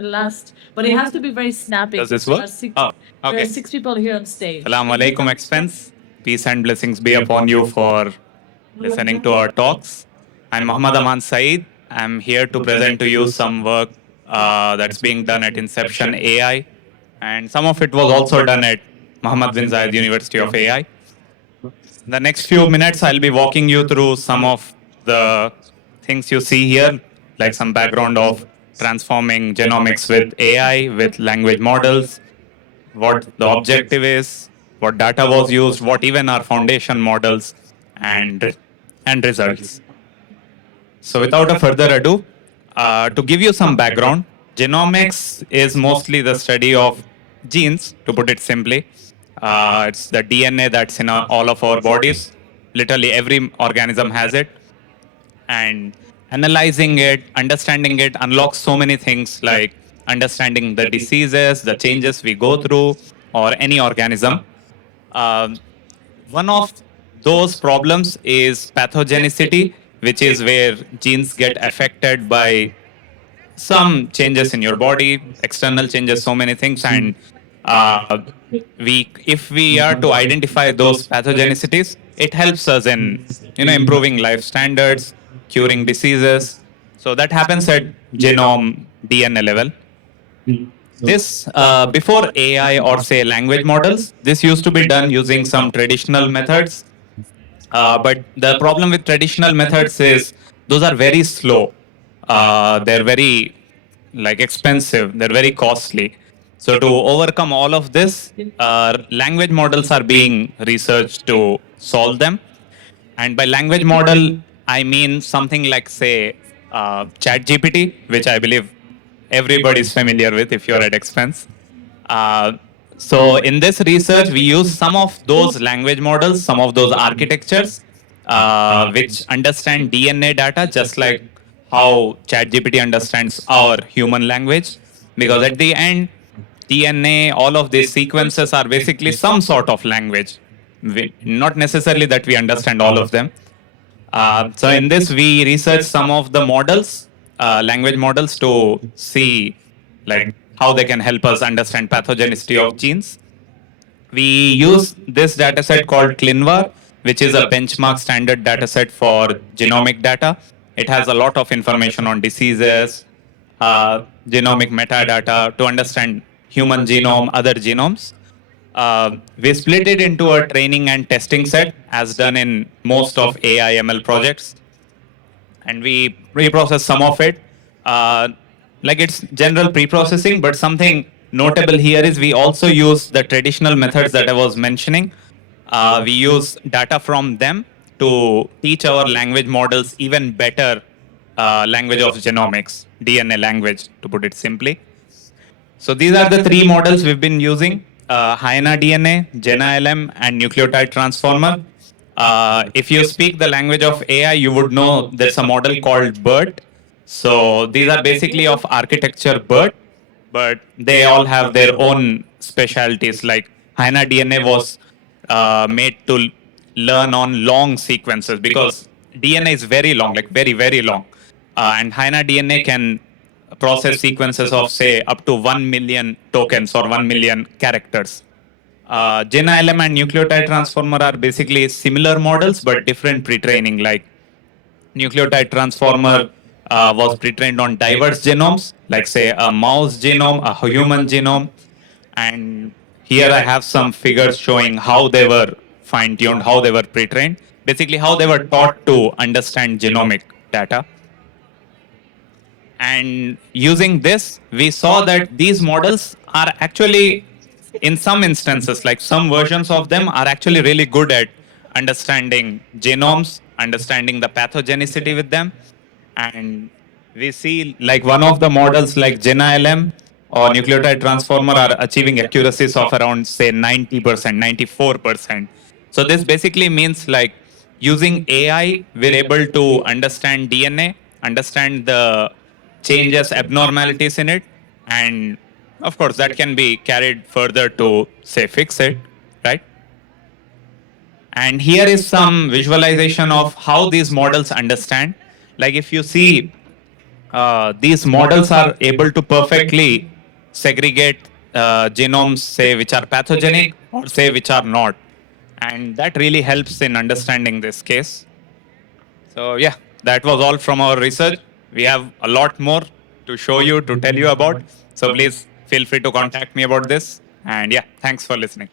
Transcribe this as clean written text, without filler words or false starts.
last, but it has to be very snappy. Does this There work? are six, Oh, there okay. are 6 people here on stage. Assalamu alaikum, expense. Peace and blessings be upon you for listening to our talks. I'm Mohammad Amaan Sayeed. I'm here to present to you some work that's being done at Inception AI, and some of it was also done at Mohammed bin Zayed University of AI. The next few minutes, I'll be walking you through some of the things you see here, like some background of transforming genomics with AI, with language models, what the objective is, what data was used, what even are foundation models, and results. So without a further ado, to give you some background, genomics is mostly the study of genes, to put it simply. It's the DNA that's in all of our bodies. Literally every organism has it. And analyzing it, understanding it unlocks so many things like understanding the diseases, the changes we go through, or any organism. Um, One of those problems is pathogenicity, which is where genes get affected by some changes in your body, external changes, so many things, and uh, if we are to identify those pathogenicities, it helps us in improving life standards, curing diseases. So that happens at genome DNA level. This before AI or say language models, this used to be done using some traditional methods. But the problem with traditional methods is those are very slow. They're very like expensive. They're very costly. So to overcome all of this, language models are being researched to solve them. And by language model, I mean something like say ChatGPT, which I believe everybody is familiar with if you're at Expense. Uh, so in this research, we use some of those language models, some of those architectures, which understand DNA data, just like how ChatGPT understands our human language. Because at the end, DNA, all of these sequences are basically some sort of language. Not necessarily that we understand all of them. So in this, we research some of the models, language models, to see like how they can help us understand pathogenicity of genes. We use this dataset called ClinVar, which is a benchmark standard dataset for genomic data. It has a lot of information on diseases, genomic metadata to understand human genome, other genomes. We split it into a training and testing set, as done in most of AI ML projects, and we reprocess some of it. Uh, like it's general pre-processing, but something notable here is we also use the traditional methods that I was mentioning. We use data from them to teach our language models even better language of genomics, DNA language, to put it simply. So these are the three models we've been using: Hyena DNA, GenALM, and nucleotide transformer. If you speak the language of AI, you would know there's a model called BERT. So these are basically of architecture BERT, but they all have their own specialties. Like Hyena DNA was made to learn on long sequences because DNA is very long, like very, very long. And Hyena DNA can process sequences of, say, up to 1 million tokens or 1 million characters. GenALM and nucleotide transformer are basically similar models but different pre-training. Like nucleotide transformer was pre-trained on diverse genomes, like say a mouse genome, a human genome, and here I have some figures showing how they were fine-tuned, how they were pre-trained, basically how they were taught to understand genomic data. And using this, we saw that these models are actually, in some instances, like some versions of them, are actually really good at understanding genomes, understanding the pathogenicity with them. And we see like one of the models like GenALM or nucleotide transformer are achieving accuracies of around say 90%, 94%. So this basically means like using AI, we're able to understand DNA, understand the changes, abnormalities in it, and of course that can be carried further to say fix it, right? And here is some visualization of how these models understand. Like if you see these models are able to perfectly segregate genomes, say, which are pathogenic or say, which are not. And that really helps in understanding this case. So, yeah, that was all from our research. We have a lot more to show you, to tell you about. So, please feel free to contact me about this. And yeah, thanks for listening.